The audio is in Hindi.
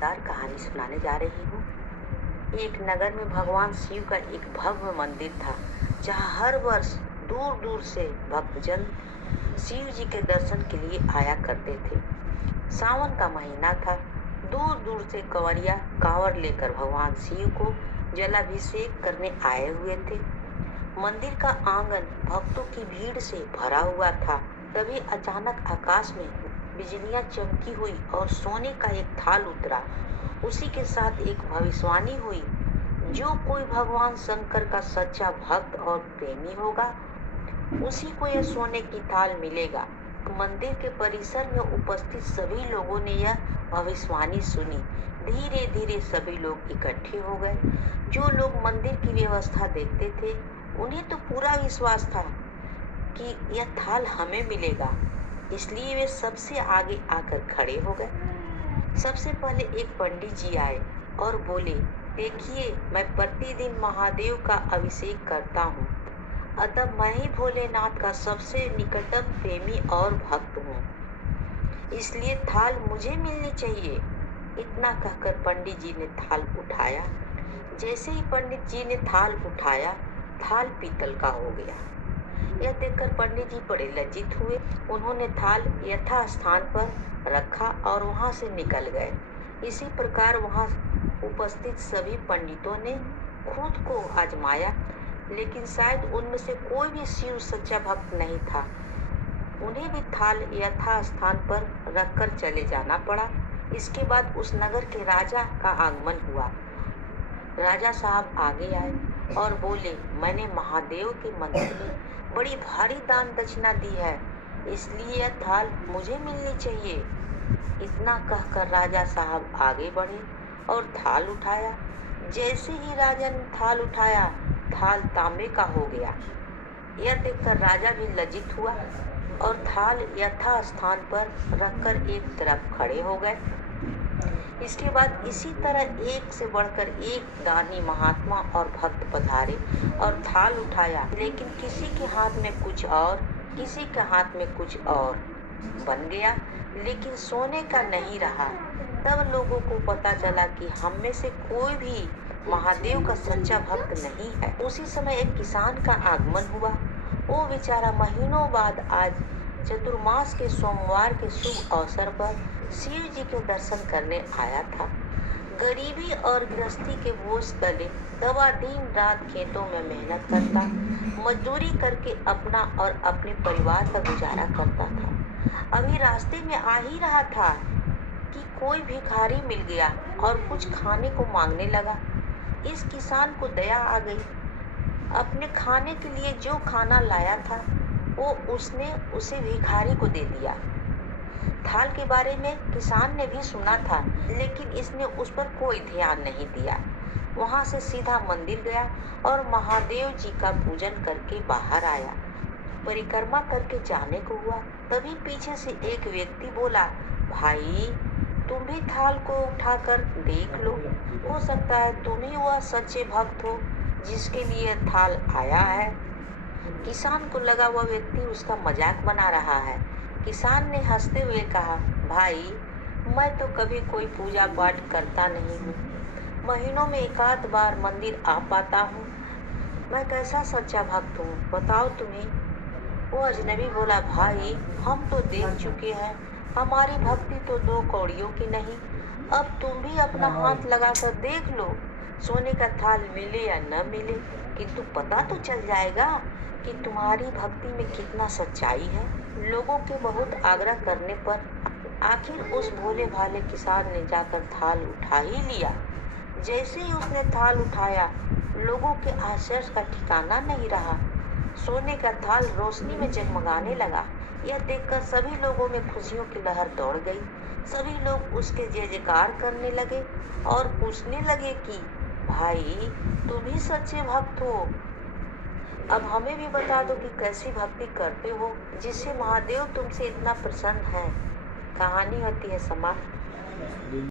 मजेदार कहानी सुनाने जा रही हूँ। एक नगर में भगवान शिव का एक भव्य मंदिर था, जहाँ हर वर्ष दूर दूर से भक्तजन शिव जी के दर्शन के लिए आया करते थे। सावन का महीना था। दूर दूर से कंवरिया कांवड़ लेकर भगवान शिव को जलाभिषेक करने आए हुए थे। मंदिर का आंगन भक्तों की भीड़ से भरा हुआ था। तभी अचानक आकाश में बिजलियां चमकी हुई और सोने का एक थाल उतरा। उसी के साथ एक भविष्यवाणी हुई, जो कोई भगवान शंकर का सच्चा भक्त और प्रेमी होगा, उसी को यह सोने की थाल मिलेगा। मंदिर के परिसर में उपस्थित सभी लोगों ने यह भविष्यवाणी सुनी। धीरे धीरे सभी लोग इकट्ठे हो गए। जो लोग मंदिर की व्यवस्था देखते थे, उन्हें तो पूरा विश्वास था कि यह थाल हमें मिलेगा, इसलिए वे सबसे आगे आकर खड़े हो गए। सबसे पहले एक पंडित जी आए और बोले, देखिए, मैं प्रतिदिन महादेव का अभिषेक करता हूँ, अतः मैं ही भोलेनाथ का सबसे निकटतम प्रेमी और भक्त हूँ, इसलिए थाल मुझे मिलनी चाहिए। इतना कहकर पंडित जी ने थाल उठाया। जैसे ही पंडित जी ने थाल उठाया, थाल पीतल का हो गया। यह देखकर पंडित जी बड़े लज्जित हुए। उन्होंने थाल यथा स्थान पर रखा और वहां से निकल गए। इसी प्रकार वहां उपस्थित सभी पंडितों ने खुद को आजमाया, लेकिन शायद उनमें से कोई भी शिव सच्चा भक्त नहीं था। उन्हें भी थाल यथा स्थान पर रखकर चले जाना पड़ा। इसके बाद उस नगर के राजा का आगमन हुआ। राजा साहब आगे आए और बोले, मैंने महादेव के मंदिर में बड़ी भारी दान दक्षिणा दी है, इसलिए यह थाल मुझे मिलनी चाहिए। इतना कहकर राजा साहब आगे बढ़े और थाल उठाया। जैसे ही राजा ने थाल उठाया, थाल तांबे का हो गया। यह देखकर राजा भी लज्जित हुआ और थाल यथा स्थान पर रखकर एक तरफ खड़े हो गए। इसके बाद इसी तरह एक से बढ़कर एक दानी महात्मा और भक्त पधारे और थाल उठाया, लेकिन किसी के हाथ में कुछ और, किसी के हाथ में कुछ और बन गया, लेकिन सोने का नहीं रहा। तब लोगों को पता चला कि हम में से कोई भी महादेव का सच्चा भक्त नहीं है। उसी समय एक किसान का आगमन हुआ। वो बेचारा महीनों बाद आज चतुर्मास के सोमवार के शुभ अवसर पर शिव जी के दर्शन करने आया था। गरीबी और गृहस्थी के बोझ तले दबा दिन रात खेतों में मेहनत करता, मजदूरी करके अपना और अपने परिवार का गुजारा करता था। अभी रास्ते में आ ही रहा था कि कोई भिखारी मिल गया और कुछ खाने को मांगने लगा। इस किसान को दया आ गई। अपने खाने के लिए जो खाना लाया था, वो उसने उसे भिखारी को दे दिया। थाल के बारे में किसान ने भी सुना था, लेकिन इसने उस पर कोई ध्यान नहीं दिया। वहां से सीधा मंदिर गया और महादेव जी का पूजन करके बाहर आया। परिक्रमा करके जाने को हुआ, तभी पीछे से एक व्यक्ति बोला, भाई, तुम भी थाल को उठाकर देख लो, हो सकता है तुम ही वह सच्चे भक्त हो जिसके लिए थाल आया है। किसान को लगा वह व्यक्ति उसका मजाक बना रहा है। किसान ने हंसते हुए कहा, भाई, मैं तो कभी कोई पूजा पाठ करता नहीं हूँ, महीनों में एकाध बार मंदिर आ पाता हूँ, मैं कैसा सच्चा भक्त हूँ, बताओ तुम्हें। वो अजनबी बोला, भाई, हम तो देख चुके हैं, हमारी भक्ति तो दो कौड़ियों की नहीं। अब तुम भी अपना हाथ लगाकर देख लो, सोने का थाल मिले या न मिले, किंतु पता तो चल जाएगा कि तुम्हारी भक्ति में कितना सच्चाई है। लोगों के बहुत आग्रह करने पर आखिर उस भोले भाले किसान ने जाकर थाल उठा ही लिया। जैसे ही उसने थाल उठाया, लोगों के आश्चर्य का ठिकाना नहीं रहा। सोने का थाल रोशनी में जगमगाने लगा। यह देखकर सभी लोगों में खुशियों की लहर दौड़ गई। सभी लोग उसके जय जयकार करने लगे और पूछने लगे कि भाई, तुम ही सच्चे भक्त हो, अब हमें भी बता दो कि कैसी भक्ति करते हो जिससे महादेव तुमसे इतना प्रसन्न है। कहानी होती है समाप्त।